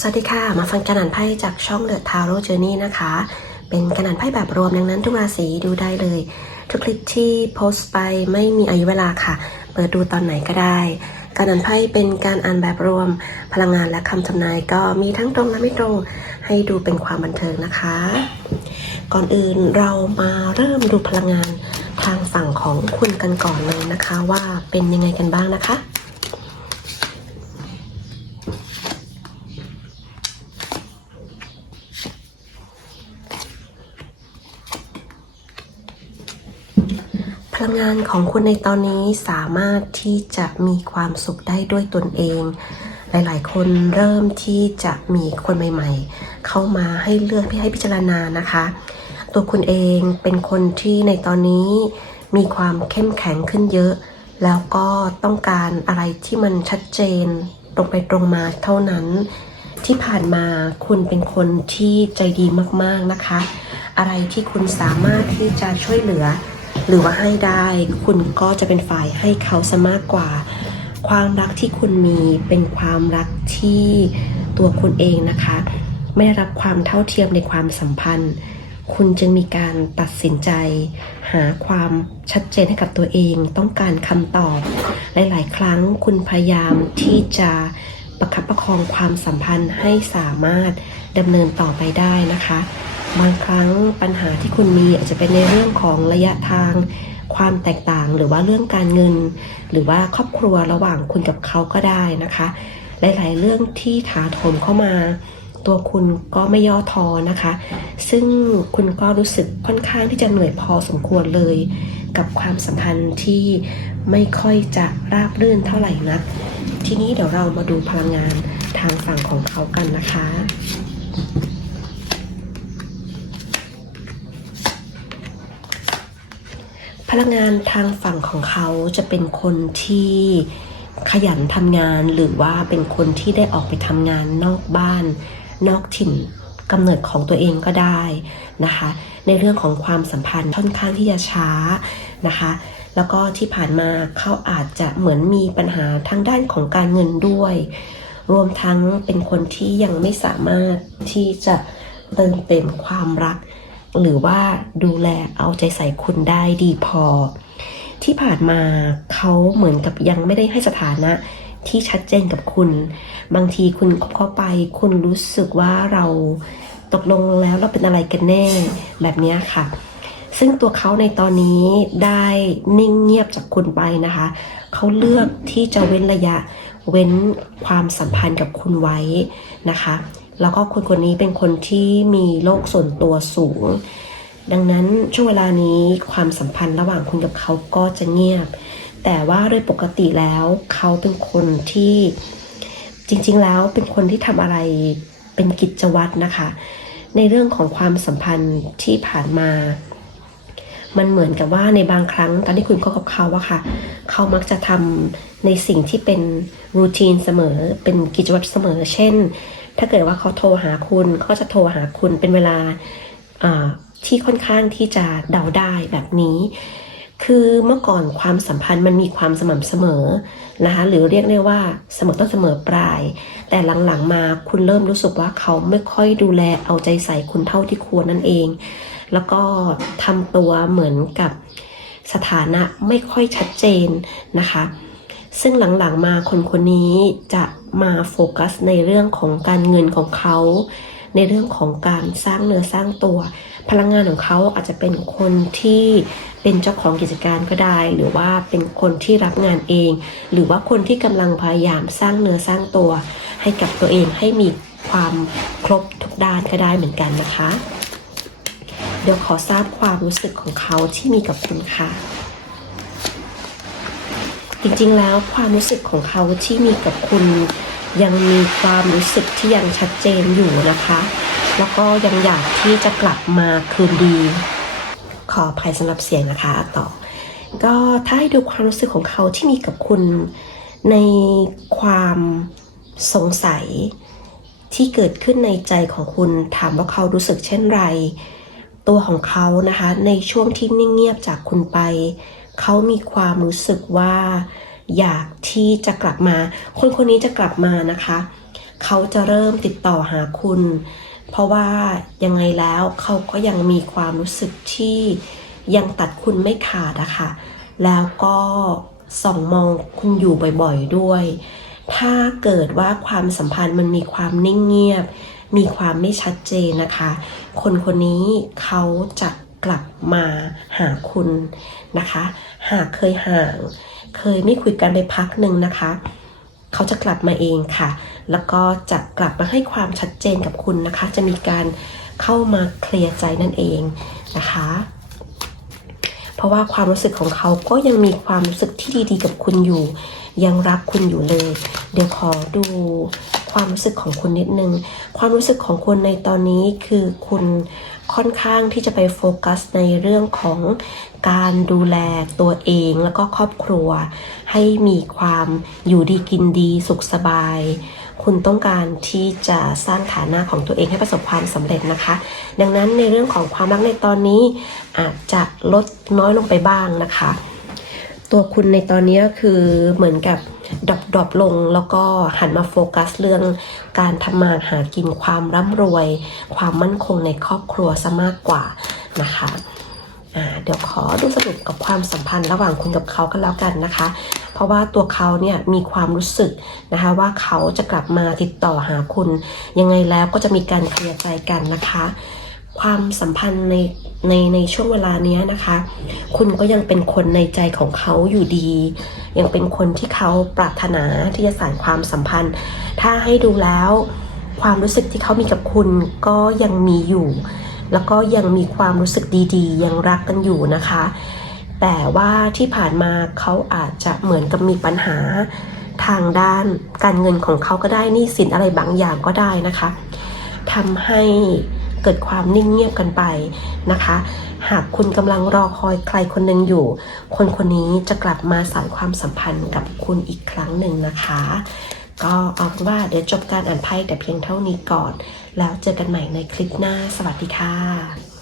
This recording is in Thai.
สวัสดีค่ะ มาฟังการอ่านไพ่จากช่องเดอะทาโร่เจอร์นี่นะคะ เป็นการอ่านไพ่แบบรวมดังนั้นทุกราศีดูได้เลย ทุกคลิปที่โพสต์ไปไม่มีอายุเวลาค่ะ เปิดดูตอนไหนก็ได้ การอ่านไพ่เป็นการอ่านแบบรวม พลังงานและคำทำนายก็มีทั้งตรงและไม่ตรง ให้ดูเป็นความบันเทิงนะคะ ก่อนอื่นเรามาเริ่มดูพลังงานทางฝั่งของคุณกันก่อนเลยนะคะ ว่าเป็นยังไงกันบ้างนะคะ ลังงานของคุณในตอนนี้สามารถที่จะมีความสุขได้ด้วยตนเอง หลายๆ คนเริ่มที่จะมีคนใหม่ๆ เข้ามาให้เลือกให้พิจารณานะคะ ตัวคุณเองเป็นคนที่ในตอนนี้มีความเข้มแข็งขึ้นเยอะ แล้วก็ต้องการอะไรที่มันชัดเจนตรงไปตรงมาเท่านั้น ที่ผ่านมาคุณเป็นคนที่ใจดีมากๆนะคะ อะไรที่คุณสามารถที่จะช่วยเหลือ หรือว่าให้ได้คุณก็จะเป็นฝ่ายให้เขาซะมากกว่า ความรักที่คุณมีเป็นความรักที่ตัวคุณเองนะคะ ไม่ได้รับความเท่าเทียมในความสัมพันธ์ คุณจึงมีการตัดสินใจ หาความชัดเจนให้กับตัวเอง ต้องการคำตอบ หลาย ๆ ครั้งคุณพยายามที่จะประคับประคองความสัมพันธ์ให้สามารถดำเนินต่อไปได้นะคะ บางครั้งปัญหาที่คุณมีอาจจะเป็นในเรื่องของระยะทาง ความแตกต่างหรือว่าเรื่องการเงิน หรือว่าครอบครัวระหว่างคุณกับเขาก็ได้นะคะ หลาย ๆ เรื่องที่ถาโถมเข้ามา ตัวคุณก็ไม่ย่อท้อนะคะ ซึ่งคุณก็รู้สึกค่อนข้างที่จะเหนื่อยพอสมควรเลย กับความสัมพันธ์ที่ไม่ค่อยจะราบรื่นเท่าไหร่นัก ทีนี้เดี๋ยวเรามาดูพลังงานทางฝั่งของเขากันนะคะ ลังงานทางฝั่งของเขาจะเป็นคนที่ขยันทำงานหรือว่าเป็นคนที่ได้ออกไปทำงานนอกบ้าน นอกถิ่นกำเนิดของตัวเองก็ได้นะคะ ในเรื่องของความสัมพันธ์ค่อนข้างที่จะช้านะคะ แล้วก็ที่ผ่านมาเขาอาจจะเหมือนมีปัญหาทางด้านของการเงินด้วย รวมทั้งเป็นคนที่ยังไม่สามารถที่จะเติมเต็มความรัก หรือว่าดูแลเอาใจใส่คุณได้ดีพอ ที่ผ่านมาเขาเหมือนกับยังไม่ได้ให้สถานะที่ชัดเจนกับคุณ บางทีคุณคบเข้าไป คุณรู้สึกว่าเราตกลงแล้วเราเป็นอะไรกันแน่แบบนี้ค่ะ ซึ่งตัวเขาในตอนนี้ได้นิ่งเงียบจากคุณไปนะคะ เขาเลือกที่จะเว้นระยะเว้นความสัมพันธ์กับคุณไว้นะคะ แล้วก็คนคนนี้เป็นคนที่มีโลกส่วนตัวสูง ดังนั้นช่วงเวลานี้ความสัมพันธ์ระหว่างคุณกับเขาก็จะเงียบ แต่ว่าโดยปกติแล้วเขาเป็นคนที่จริง ๆ แล้วเป็นคนที่ทำอะไรเป็นกิจวัตรนะคะ ในเรื่องของความสัมพันธ์ที่ผ่านมา มันเหมือนกับว่าในบางครั้งตอนที่คุณคบกับเขาอะค่ะ เขามักจะทำในสิ่งที่เป็นรูทีนเสมอเป็นกิจวัตรเสมอ เช่น ถ้าเกิดว่าเขาโทรหาคุณเขาจะโทรหาคุณเป็นเวลาอ่าที่ค่อนข้างที่จะเดาได้แบบนี้ คือเมื่อก่อนความสัมพันธ์มันมีความสม่ำเสมอนะคะหรือเรียกได้ว่าเสมอต้นเสมอปลาย แต่หลังๆมาคุณเริ่มรู้สึกว่าเขาไม่ค่อยดูแลเอาใจใส่คุณเท่าที่ควรนั่นเอง แล้วก็ทำตัวเหมือนกับสถานะไม่ค่อยชัดเจนนะคะ ซึ่งหลังๆมาคนคนนี้จะมาโฟกัสในเรื่องของการเงินของเขา ในเรื่องของการสร้างเนื้อสร้างตัว พลังงานของเขาอาจจะเป็นคนที่เป็นเจ้าของกิจการก็ได้ หรือว่าเป็นคนที่รับงานเอง หรือว่าคนที่กำลังพยายามสร้างเนื้อสร้างตัว ให้กับตัวเองให้มีความครบทุกด้านก็ได้เหมือนกันนะคะ เดี๋ยวขอทราบความรู้สึกของเขาที่มีกับคุณค่ะ จริงๆแล้วความรู้สึกของเขาที่มีกับคุณยังมีความรู้สึกที่ยังชัดเจนอยู่นะคะ แล้วก็ยังอยากที่จะกลับมาคืนดี ขออภัยสำหรับเสียงนะคะต่อ ก็ถ้าให้ดูความรู้สึกของเขาที่มีกับคุณในความสงสัยที่เกิดขึ้นในใจของคุณถามว่าเขารู้สึกเช่นไร ตัวของเขานะคะ ในช่วงที่นิ่งเงียบจากคุณไป เขามีความรู้สึกว่าอยากที่จะกลับมา คนคนนี้จะกลับมานะคะ เขาจะเริ่มติดต่อหาคุณ เพราะว่ายังไงแล้วเขาก็ยังมีความรู้สึกที่ยังตัดคุณไม่ขาดอะค่ะ แล้วก็ส่องมองคุณอยู่บ่อยๆด้วย ถ้าเกิดว่าความสัมพันธ์มันมีความนิ่งเงียบ มีความไม่ชัดเจนนะคะ คนคนนี้เขาจะ กลับมาหาคุณนะคะ หากเคยห่าง เคยไม่คุยกันไปพักหนึ่งนะคะ เขาจะกลับมาเองค่ะ แล้วก็จะกลับมาให้ความชัดเจนกับคุณนะคะ จะมีการเข้ามาเคลียร์ใจนั่นเองนะคะ เพราะว่าความรู้สึกของเขาก็ยังมีความรู้สึกที่ดีๆ กับคุณอยู่ ยังรักคุณอยู่เลย เดี๋ยวขอดู ความรู้สึกของคุณนิดนึง ความรู้สึกของคุณในตอนนี้คือคุณค่อนข้างที่จะไปโฟกัสในเรื่องของการดูแลตัวเองแล้วก็ครอบครัว ให้มีความอยู่ดีกินดีสุขสบาย คุณต้องการที่จะสร้างฐานะของตัวเองให้ประสบความสำเร็จนะคะ ดังนั้นในเรื่องของความรักในตอนนี้อาจจะลดน้อยลงไปบ้างนะคะ ตัวคุณในตอนนี้คือเหมือนกับดรอปดรอปลงแล้วก็หันมาโฟกัสเรื่องการทำมาหากินความร่ำรวย ความมั่นคงในครอบครัวซะมากกว่านะคะเดี๋ยวขอดูสรุปกับความสัมพันธ์ระหว่างคุณกับเขากันแล้วกันนะคะ เพราะว่าตัวเขาเนี่ยมีความรู้สึกนะคะว่าเขาจะกลับมาติดต่อหาคุณ ยังไงแล้วก็จะมีการเคลียร์ใจกันนะคะ ความสัมพันธ์ในในในช่วงเวลานี้นะคะ คุณก็ยังเป็นคนในใจของเขาอยู่ดี ยังเป็นคนที่เขาปรารถนาที่จะสานความสัมพันธ์ ถ้าให้ดูแล้ว ความรู้สึกที่เขามีกับคุณก็ยังมีอยู่ แล้วก็ยังมีความรู้สึกดีๆ ยังรักกันอยู่นะคะ แต่ว่าที่ผ่านมาเขาอาจจะเหมือนกับมีปัญหาทางด้านการเงินของเขาก็ได้หนี้สินอะไรบางอย่างก็ได้นะคะทำให้ เกิดความนิ่งเงียบกันไปนะคะ หากคุณกำลังรอคอยใครคนหนึ่งอยู่ คนคนนี้จะกลับมาสานความสัมพันธ์กับคุณอีกครั้งหนึ่งนะคะ ก็เอาเป็นว่าเดี๋ยวจบการอ่านไพ่แต่เพียงเท่านี้ก่อน แล้วเจอกันใหม่ในคลิปหน้า สวัสดีค่ะ